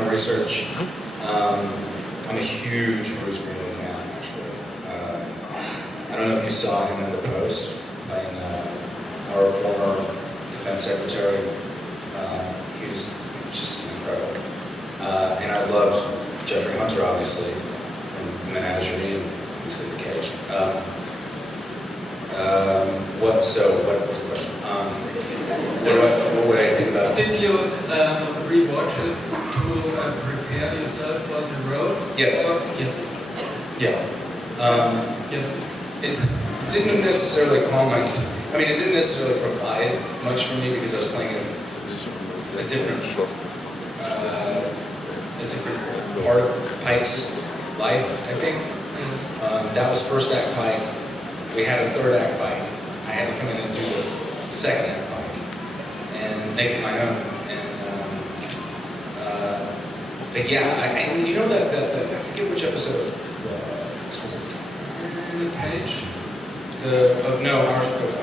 research. I'm a huge Bruce Greenwood fan, actually. I don't know if you saw him in The Post, playing our former defense secretary. He was just incredible. And I loved Jeffrey Hunter, obviously, from Menagerie and obviously The Cage. What was the question? What would I think about it? Did you rewatch it to prepare yourself for the road? Yes. Yes. Yeah. Yes. It didn't necessarily calm my... I mean, it didn't necessarily provide much for me because I was playing a different part of Pike's life, I think. Yes. That was first act Pike. We had a third act Pike. I had to come in and do the second act Pike and make it my own. But yeah, and you know that I forget which episode was it? The Cage. Of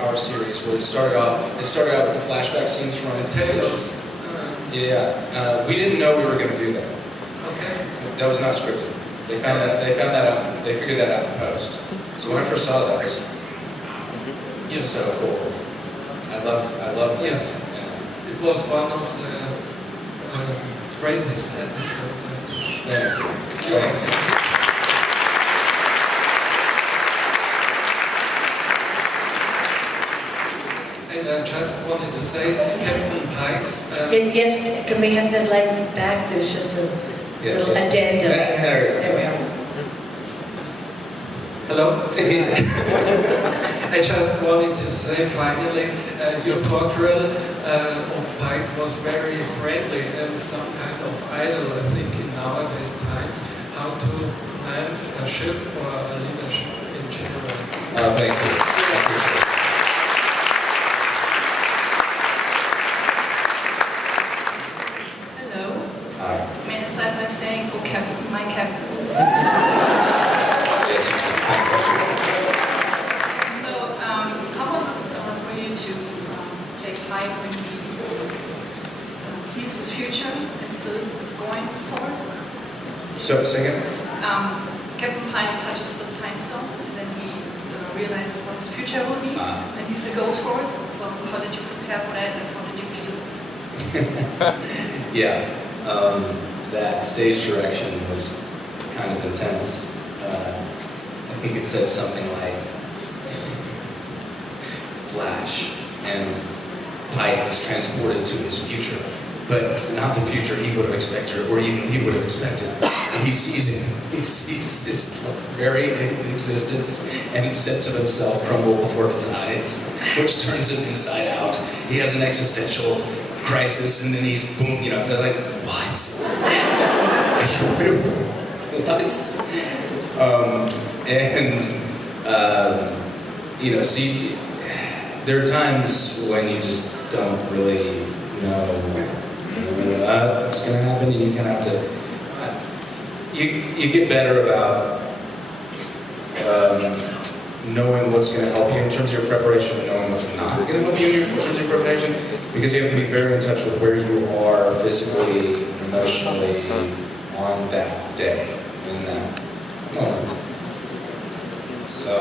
our series where it started out with the flashback scenes from the Tales. Yeah. We didn't know we were going to do that. Okay. That was not scripted. They found that out. They figured that out in post. So when I first saw that, it was so cool. I love that. Yes. Yeah. It was one of the greatest episodes, I think. Thank you. Thanks. And I just wanted to say, Captain Pike's... Yes, can we have that line back? There's just a little addendum. There we are. Hello? I just wanted to say finally, your portrayal of Pike was very friendly and some kind of idol, I think, in nowadays times, how to command a ship or a leadership in general. Oh, thank you. I appreciate it. Hello. Hi. May I start by saying, oh, Captain, my Captain. Yes, you can. So, how was it for you to play Pike when he sees his future and still is going forward? So, say again? Captain Pike touches the time stone, and then he realizes what his future will be, and he still goes forward. So, how did you prepare for that, and how did you feel? Yeah, that stage direction was kind of intense. I think it said something like Flash, and Pike is transported to his future, but not the future he would have expected, or even he would have expected. He sees it. He sees his very existence and sense of himself crumble before his eyes, which turns him inside out. He has an existential crisis, and then he's boom, they're like, what? See, there are times when you just don't really know what's going to happen, and you kind of have to, you get better about knowing what's going to help you in terms of your preparation and knowing what's not going to help you in terms of your preparation, because you have to be very in touch with where you are physically and emotionally on that day, in that moment. So,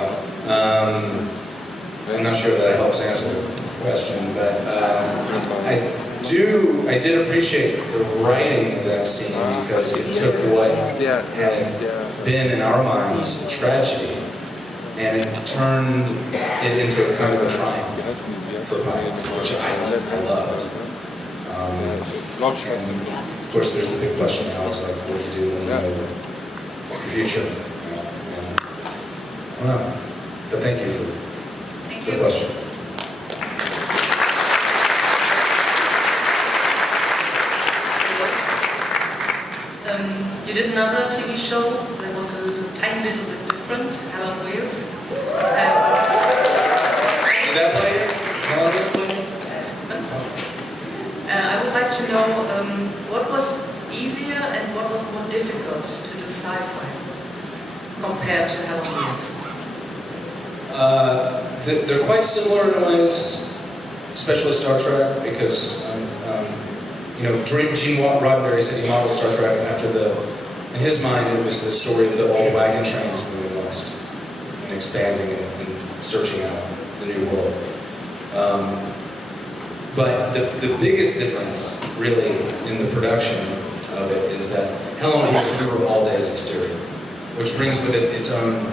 I'm not sure that helps answer the question, but I did appreciate the writing of that scene because it took what had been in our minds a tragedy and it turned it into a kind of a triumph for Pike, which I loved. And of course, there's the big question now: is like, what do you do when you know your future? I don't know, but thank you for the question. You did another TV show that was a tiny little bit different, Hell on Wheels. Did that play? Hell on Wheels play? I would like to know what was easier and what was more difficult to do sci-fi compared to Hell on Wheels. They're quite similar in ways, especially Star Trek, because Gene Roddenberry said he modeled Star Trek after in his mind, it was the story of all the wagon trains moving west and expanding and searching out the new world. But the biggest difference, really, in the production of it is that Hell on Wheels, we were all days exterior, which brings with it its own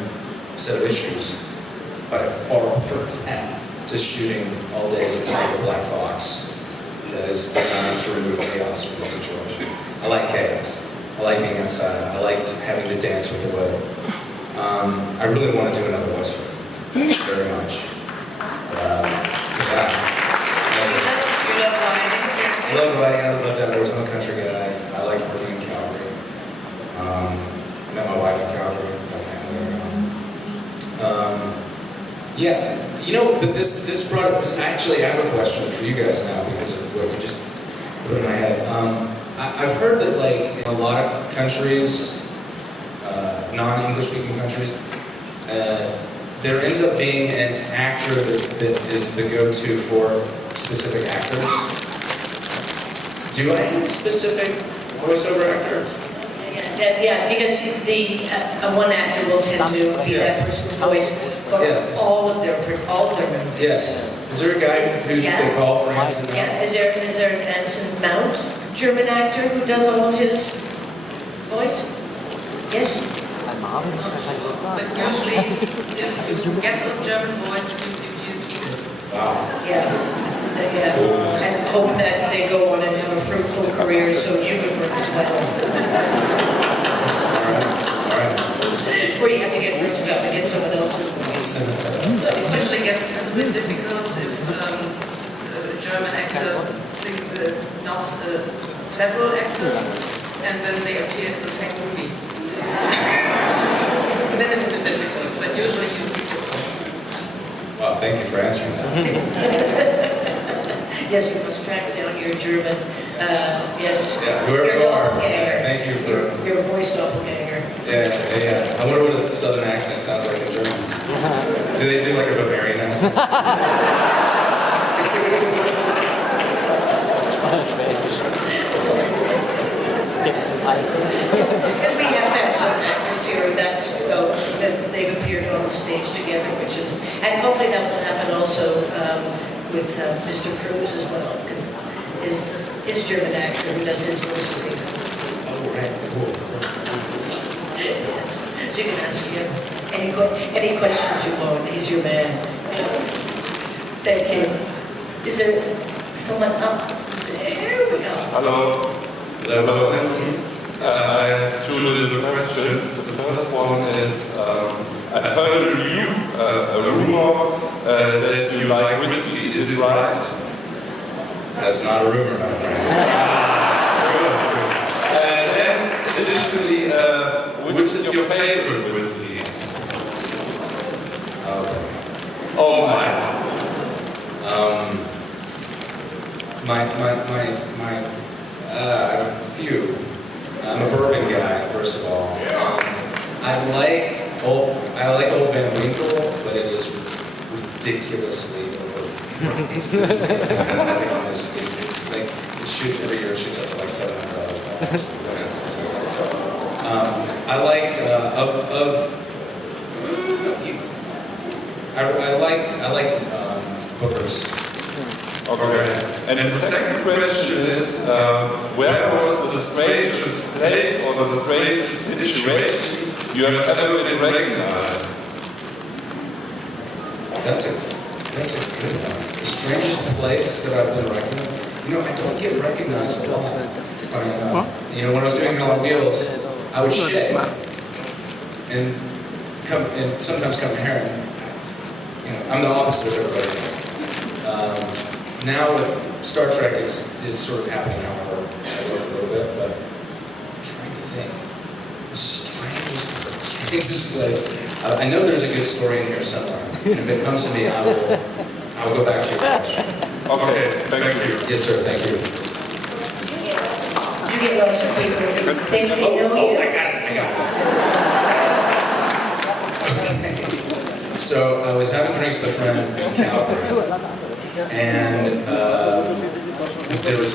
set of issues. But I far prefer that to shooting all days inside a black box that is designed to remove chaos from the situation. I like chaos. I like being outside. I liked having to dance with the weather. I really want to do another Western, very much. Yeah. You love writing? I love writing. I love that horse. I'm a country guy. I like working in Calgary. I met my wife in Calgary. My family there. Yeah, but this actually, I have a question for you guys now because of what you just put in my head. I've heard that, like, in a lot of countries, non-English speaking countries, there ends up being an actor that is the go-to for specific actors. Do I have a specific voiceover actor? Yeah, because one actor will tend to be that person's voice for all of their movies. Yes. Is there a guy who they call for Anson Mount? Yeah. Is there an Anson Mount, German actor, who does all of his voice? Yes. But usually, if you get a German voice, you keep it. Wow. Yeah. And hope that they go on and have a fruitful career so you can work as well. All right. Or you have to get rid of and get someone else's voice. It usually gets a little bit difficult if a German actor dubs several actors and then they appear in the same movie. Then it's a bit difficult, but usually you keep your voice. Wow, thank you for answering that. Yes, we must track down your German, yes. Yeah, whoever your you are, doppelganger. thank you for... Your voice doppelganger. Yeah. I wonder what a southern accent sounds like in German. Do they do like a Bavarian accent? Because we have had some actors here that they've appeared on the stage together, and hopefully that will happen also with Mr. Cruz as well, because his German actor who does his voices here. Oh, right, cool. Yes. So you can ask him any questions you want. He's your man. Thank you. Is there someone up there? We go. Hello. Hello. Anson. I have two little questions. The first one is, I've heard a rumor that you like whiskey. Is it right? That's not a rumor, my friend. Good. And then, additionally, which is your favorite whiskey? Oh my. I have a few. I'm a bourbon guy, first of all. I like Old Van Winkle, but it is ridiculously overpriced. It's like it shoots every year. It shoots up to like $700. I like Booker's. Okay. And then the second question is, where was the strangest place or the strangest situation you have ever been recognized? That's a good one. The strangest place that I've been recognized. I don't get recognized a lot. Funny enough. When I was doing Hell on Wheels, I would shave and sometimes come here and I'm the opposite of everybody else. Now with Star Trek, it's sort of happening however I look a little bit, but I'm trying to think. The strangest place. I know there's a good story in here somewhere, and if it comes to me, I will go back to your question. Okay, thank you. Yes, sir. Thank you. You get lots of people who think they know you. I got it. So I was having drinks with a friend in Calgary, and there was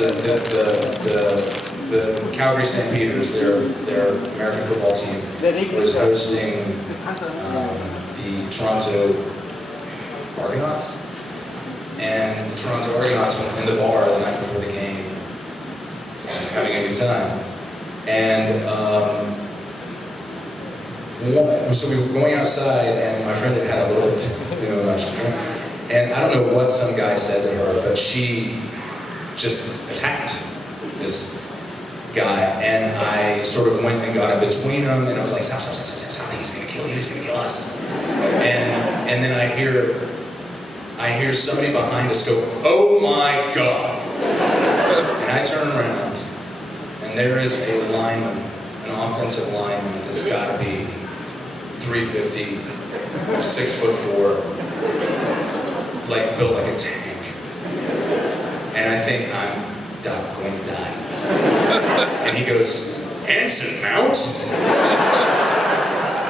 the Calgary Stampeders, their American football team, was hosting the Toronto Argonauts. And the Toronto Argonauts were in the bar the night before the game, having a good time. And so we were going outside, and my friend had a little bit much to drink. And I don't know what some guy said to her, but she just attacked this guy. And I sort of went and got in between them, and I was like, stop, he's gonna kill you, he's gonna kill us. And then I hear somebody behind us go, oh my God. And I turn around, and there is a lineman, an offensive lineman that's gotta be 350, 6'4", like built like a tank. And I think I'm going to die. And he goes, Anson Mount?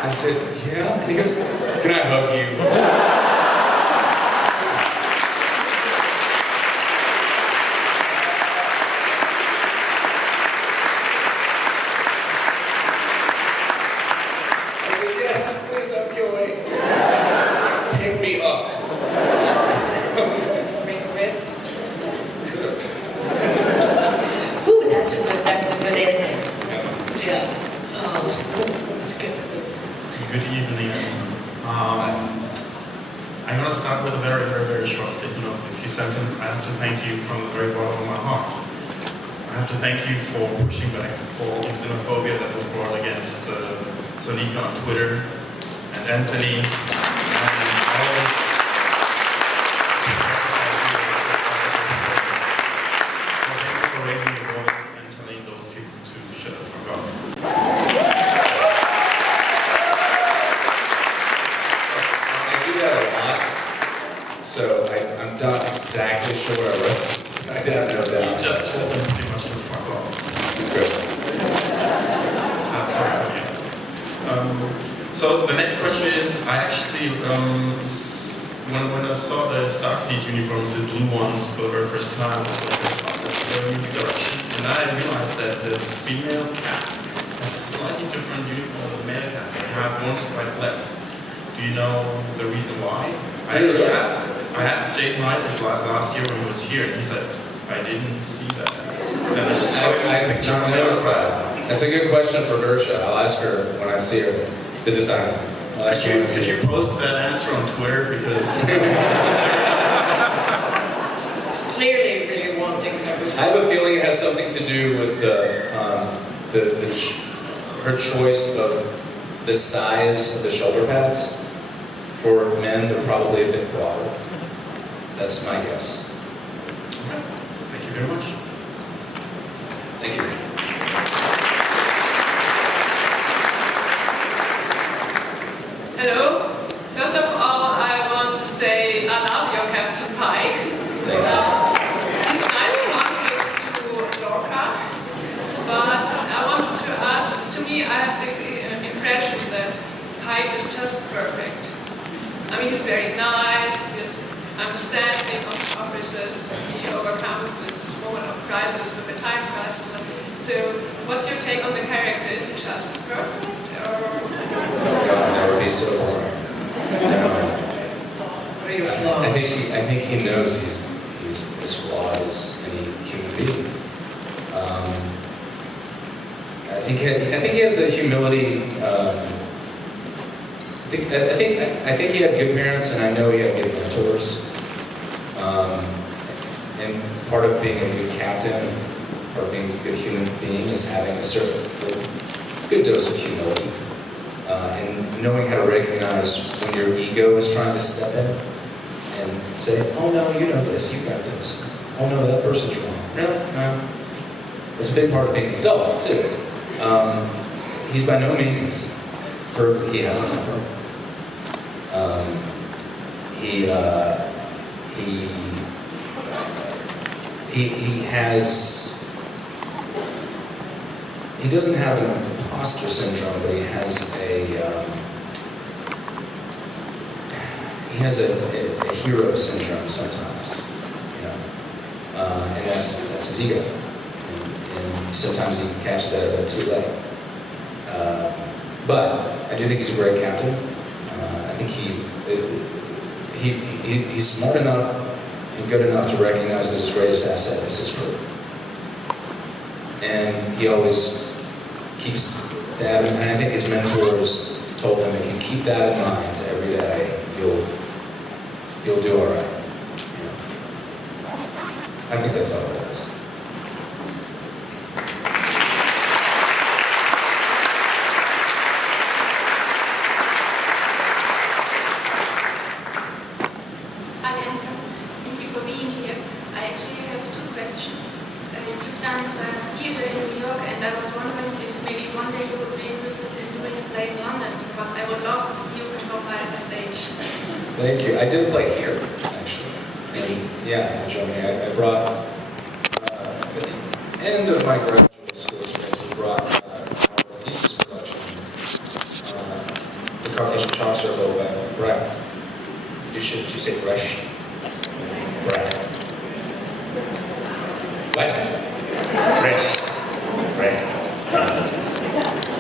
I said, yeah. And he goes, can I hug you? Good evening, Anson. I'm going to start with a very, very, very short statement of a few sentences. I have to thank you from the very bottom of my heart. I have to thank you for pushing back for all the xenophobia that was brought against Sonika on Twitter and Anthony and all this. So thank you for raising your voice and telling those kids to shut the fuck up. So I'm not exactly sure what I wrote. I have no doubt. You just told them pretty much to fuck off. Good. Sorry for you. So the next question is, I actually, when I saw the Starfleet uniforms, the blue ones, for the very first time, I was like, that's a very new direction. And then I realized that the female cast has a slightly different uniform than the male cast. They have one stripe less. Do you know the reason why? I asked Jason Isaac last year when he was here, and he said, I didn't see that. I noticed that. That's a good question for Gersha. I'll ask her when I see her, the designer. I'll ask her. Could you post that answer on Twitter? Because Clearly really wanting that. I have a feeling it has something to do with her choice of the size of the shoulder pads. For men, they're probably a bit broader. That's my guess. Okay. Thank you very much. Thank you. Hello. First of all, I want to say I love your Captain Pike. Thank you. He's a nice contrast to Lorca, but I wanted to ask, to me, I have the impression that Pike is just perfect. I mean, he's very nice, he's understanding of officers, he overcomes this moment of crisis with the time crisis. So, what's your take on the character? Is he just perfect, or? Oh God, that would be so boring. No. What are your flaws? I think he knows he's as flawed as any human being. I think he has the humility. I think he had good parents, and I know he had good mentors. And part of being a good captain, or being a good human being, is having a certain good dose of humility, and knowing how to recognize when your ego is trying to step in and say, "Oh no, you know this, you got this. Oh no, that person's wrong." No. It's a big part of being an adult too. He's by no means perfect. He has a temper. He doesn't have an imposter syndrome, but he has a hero syndrome sometimes. You know, and that's his ego. And sometimes he catches that a bit too late. But I do think he's a great captain. I think he's smart enough and good enough to recognize that his greatest asset is his crew. And he always keeps that, and I think his mentors told him, if you keep that in mind every day, you'll do all right. You know? I think that's all it is. Hi, Anson. Thank you for being here. I actually have two questions. You've done theater in New York, and I was wondering if maybe one day you would be interested in doing a play in London, because I would love to see you perform live on stage. Thank you. I did play here, actually. Really? Yeah, in Germany. I brought, at the end of my graduate school experience, we brought our thesis production, The Caucasian Chalk Circle by Brecht. You say Brecht? Brecht. What? Brecht.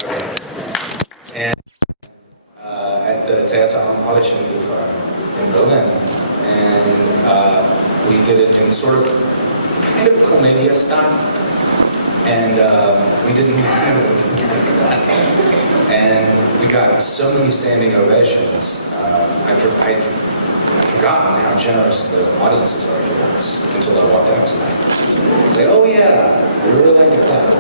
Okay. And at the Theater am Halleschenhofer in Berlin, and we did it in sort of kind of commedia style, and we didn't know that, and we got so many standing ovations. I'd forgotten how generous the audiences are here until I walked out tonight. It's like, oh yeah, we really like to clap.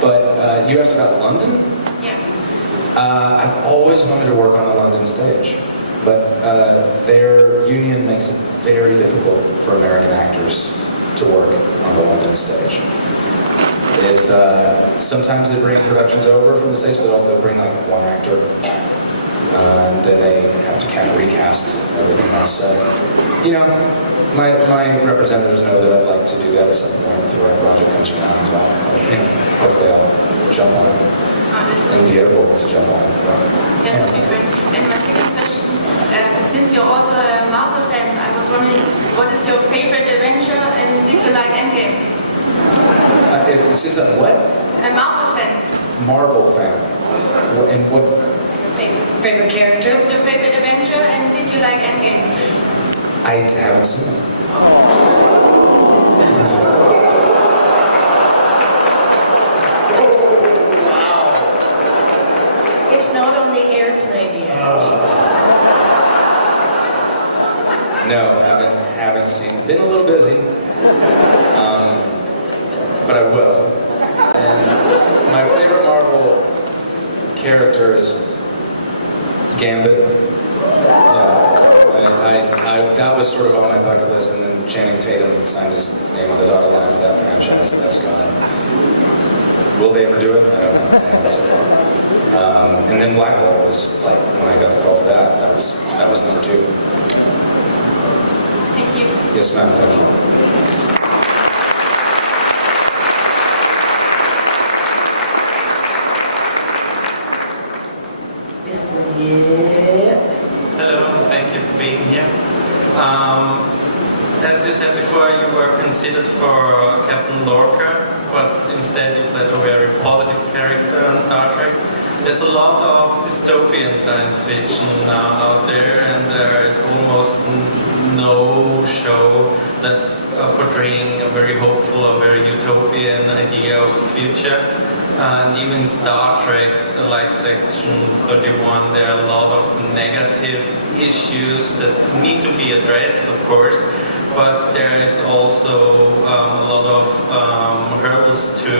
But you asked about London? Yeah. I've always wanted to work on the London stage, but their union makes it very difficult for American actors to work on the London stage. If sometimes they bring productions over from the States, but they'll bring like one actor, and then they have to recast everything else. So, you know, my representatives know that I'd like to do that at some point if the right project comes around. But, you know, hopefully I'll jump on it and be able to jump on it. That would be great. And my second question, since you're also a Marvel fan, I was wondering, what is your favorite Avenger, and did you like Endgame? Since I'm what? A Marvel fan. Marvel fan. And what? Your favorite character? Your favorite Avenger, and did you like Endgame? I haven't seen it. Wow. It's not on the airplane yet. No, haven't seen. Been a little busy, but I will. And my favorite Marvel character is Gambit. That was sort of on my bucket list, and then Channing Tatum signed his name on the dotted line for that franchise, and that's gone. Will they ever do it? I don't know. I haven't so far. And then Black Bolt was like, when I got the call for that, that was number 2. Thank you. Yes, ma'am. Thank you. Hello, thank you for being here. As you said before, you were considered for Captain Lorca, but instead you played a very positive character on Star Trek. There's a lot of dystopian science fiction out there, and there is almost no show that's portraying a very hopeful, a very utopian idea of the future. And even Star Trek, like Section 31, there are a lot of negative issues that need to be addressed, of course, but there is also a lot of hurdles to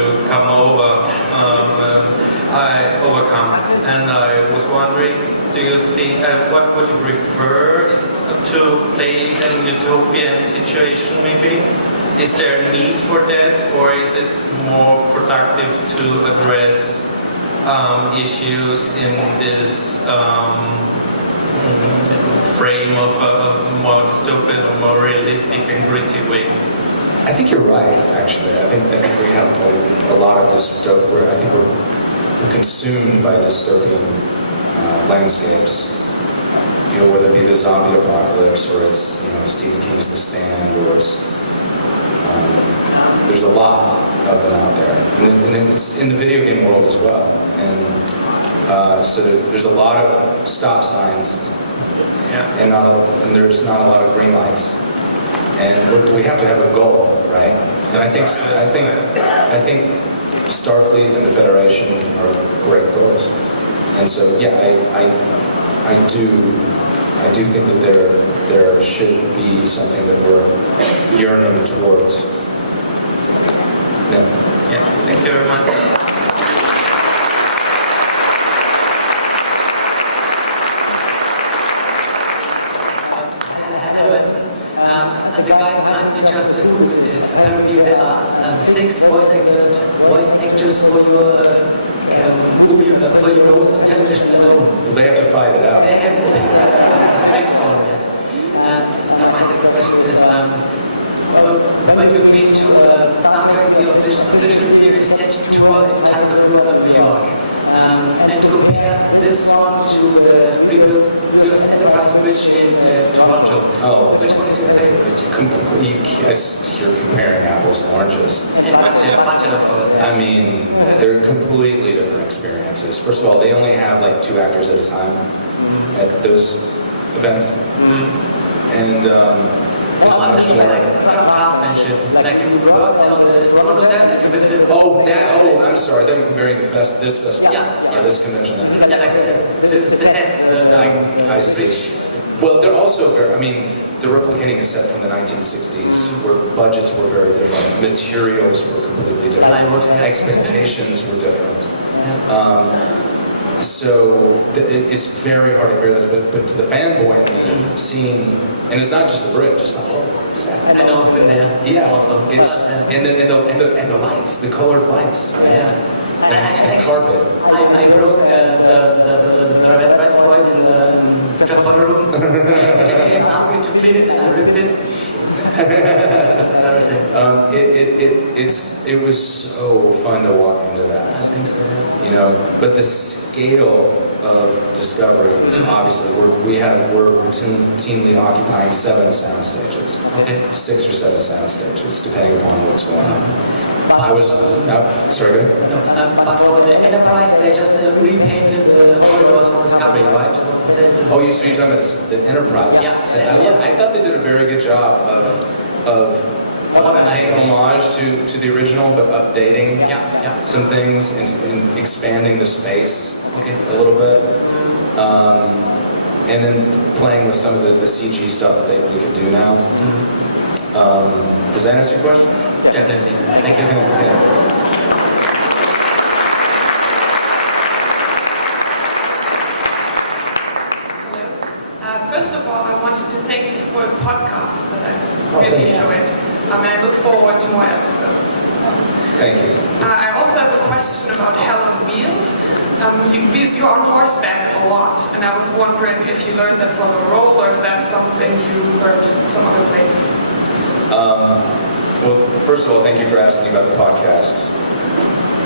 overcome. And I was wondering, do you think, what would you prefer is to play in a utopian situation maybe? Is there a need for that, or is it more productive to address issues in this frame of a more dystopian or more realistic and gritty way? I think you're right, actually. I think we have a lot of dystopian. I think we're consumed by dystopian landscapes. you know, whether it be the zombie apocalypse or it's, you know, Stephen King's The Stand, or it's, there's a lot of them out there. And it's in the video game world as well. And so there's a lot of stop signs, and there's not a lot of green lights. And we have to have a goal, right? And I think Starfleet and the Federation are great goals. And so, yeah, I do think that there should be something that we're yearning towards. Yeah, thank you very much. Hello, Anson. And the guys behind me just Googled it. Apparently there are 6 voice actors for your movie, for your roles on television alone. Well, they have to fight it out. They haven't picked fixed one yet. And my second question is, when you've been to Star Trek, the official series set tour in Ticonderoga, New York, and compare this one to the rebuilt US Enterprise Bridge in Toronto. Oh. Which one is your favorite? You're comparing apples and oranges. And budget, of course. Yeah. I mean, they're completely different experiences. First of all, they only have like 2 actors at a time at those events. And it's a much more... craftsmanship. Like you worked on the Toronto set and you visited... I'm sorry. I thought you were comparing this festival. Yeah. Or this convention. Yeah, like the sets. I see. Well, they're also very... I mean, they're replicating a set from the 1960s where budgets were very different. Materials were completely different. Expectations were different. So it's very hard to compare those, but to the fanboy in me, seeing, and it's not just the bridge, it's the whole set. I know I've been there. Yeah, also. it's and the lights, the colored lights, right? Yeah. And carpet. I broke the red foil in the transporter room. James asked me to clean it, and I ripped it. That's embarrassing. It was so fun to walk into that. I think so. Yeah. You know, but the scale of Discovery is obviously we're routinely occupying 7 sound stages. Okay. 6 or 7 sound stages, depending upon what's going on. Sorry, go ahead. No, but for the Enterprise, they just repainted the corridors for Discovery, right? So you're talking about the Enterprise? Yeah. I thought they did a very good job of paying homage to the original, but updating some things and expanding the space a little bit. And then playing with some of the CG stuff that we could do now. Does that answer your question? Definitely. Thank you. First of all, I wanted to thank you for a podcast that I've really enjoyed. I look forward to more episodes. Thank you. I also have a question about Helen Wheels. Because you're on horseback a lot, and I was wondering if you learned that from the role or if that's something you learned some other place. Well, first of all, thank you for asking about the podcast.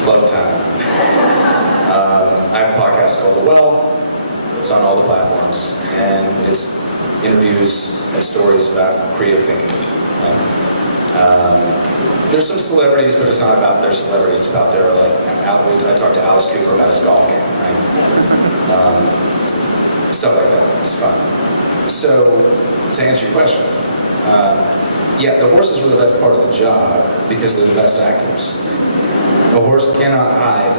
Plug time. I have a podcast called The Well. It's on all the platforms, and it's interviews and stories about creative thinking. There's some celebrities, but it's not about their celebrity. It's about their I talked to Alice Cooper about his golf game, right? Stuff like that. It's fun. So, to answer your question. Yeah, the horses were the best part of the job because they're the best actors. A horse cannot hide.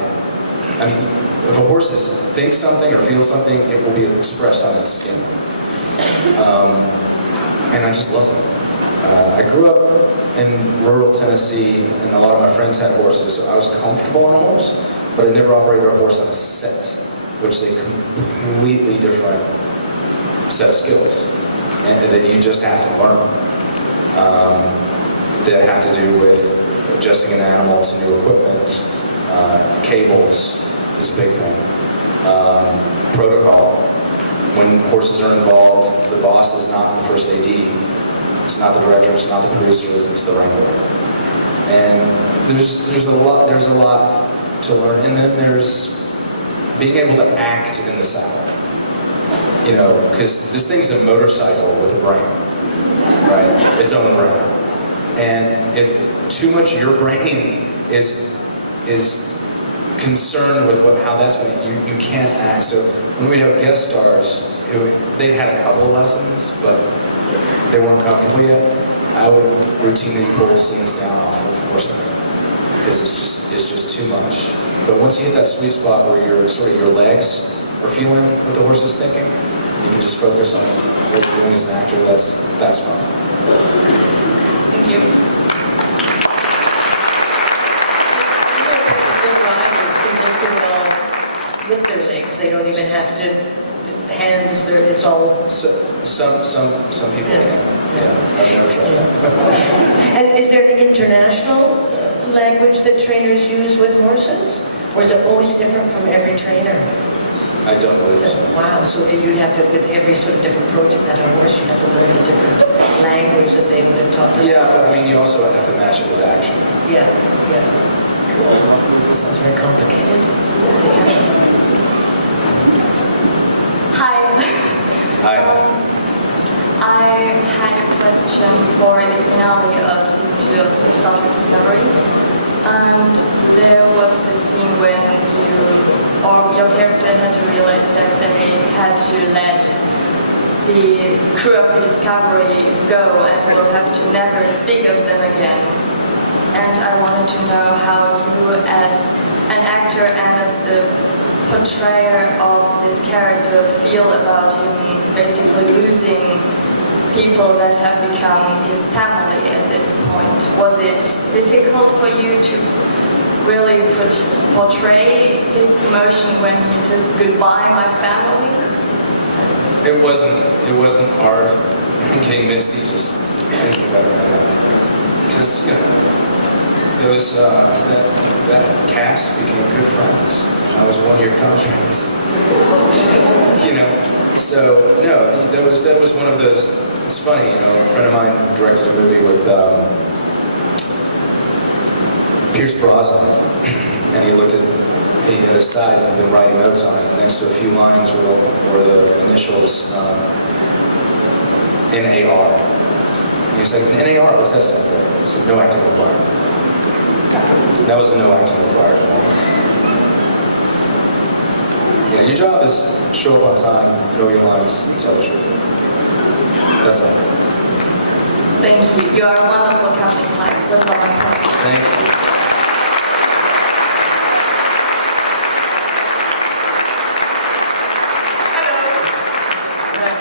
I mean, if a horse thinks something or feels something, it will be expressed on its skin. And I just love them. I grew up in rural Tennessee, and a lot of my friends had horses, so I was comfortable on a horse, but I never operated a horse on a set, which is a completely different set of skills and that you just have to learn. That have to do with adjusting an animal to new equipment. Cables is a big thing. Protocol. When horses are involved, the boss is not the first AD. It's not the director. It's not the producer. It's the wrangler. And there's a lot to learn. And then there's being able to act in the saddle. You know, because this thing's a motorcycle with a brain, right? Its own brain. And if too much of your brain is concerned with how that's going, you can't act. So when we'd have guest stars who they'd had a couple of lessons, but they weren't comfortable yet, I would routinely pull scenes down off of horseback because it's just too much. But once you hit that sweet spot where your legs are feeling what the horse is thinking, you can just focus on what you're doing as an actor. That's fun. Thank you. With their legs, they don't even have to hands. It's all. Some people can. Yeah, I've never tried that. And is there an international language that trainers use with horses, or is it always different from every trainer? I don't believe so. Wow, so you'd have to, with every sort of different project that a horse, you'd have to learn a different language that they would have taught to. Yeah, but I mean, you also have to match it with action. Yeah. Cool. This sounds very complicated. Hi. Hi. I had a question for the finale of season 2 of Star Trek Discovery, and there was this scene when your character had to realize that they had to let the crew of the Discovery go and will have to never speak of them again. And I wanted to know how you, as an actor and as the portrayer of this character, feel about him basically losing people that have become his family at this point. Was it difficult for you to really portray this emotion when he says goodbye, my family? It wasn't hard. I'm getting misty just thinking about it right now. Because those that cast became good friends. I was one-year contracts. So no, that was one of those. It's funny, a friend of mine directed a movie with Pierce Brosnan, and he had his sides and been writing notes on it. Next to a few lines were the initials NAR. And he's like, NAR, what's that stand for? He said, no acting required. And that was a no acting required moment. Yeah, your job is show up on time, know your lines, and tell the truth. That's all. Thank you. You are a wonderful Captain Pike. With love and trust. Thank you.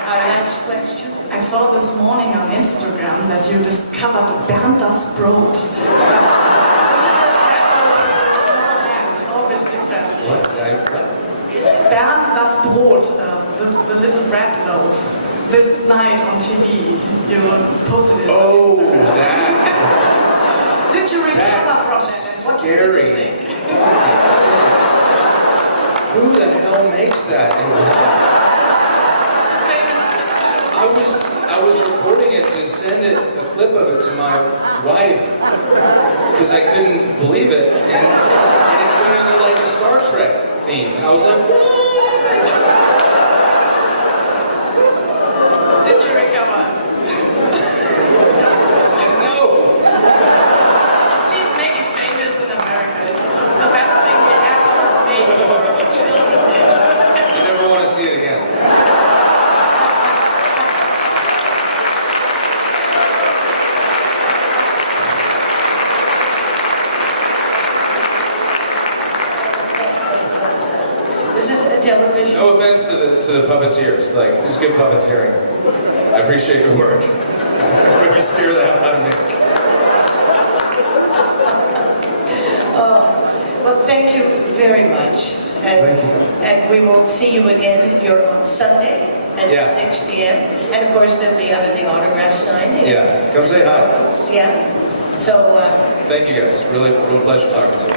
Last question. I saw this morning on Instagram that you discovered Bernd das Brot. That's the little red with a small hand, always depressed. What? Bernd das Brot, the little bread loaf. This night on TV, you posted it on Instagram. That. Did you recover from that? And what did you Scary. think? Who the hell makes that? I was recording it to send a clip of it to my wife because I couldn't believe it, and it went into like a Star Trek theme, and I was like, what? Did you recover? No. So please make it famous in America. It's the best thing we ever made for children. You never want to see it again. Television. No offense to the puppeteers, like, it's good puppeteering. I appreciate your work. You scare the hell out of me. Well, thank you very much. And, Thank you. And we will see you again. You're on Sunday at 6 p.m. And of course, there'll be the autograph signing. Yeah, come say hi. Yeah. So. Thank you guys. Real pleasure talking to you.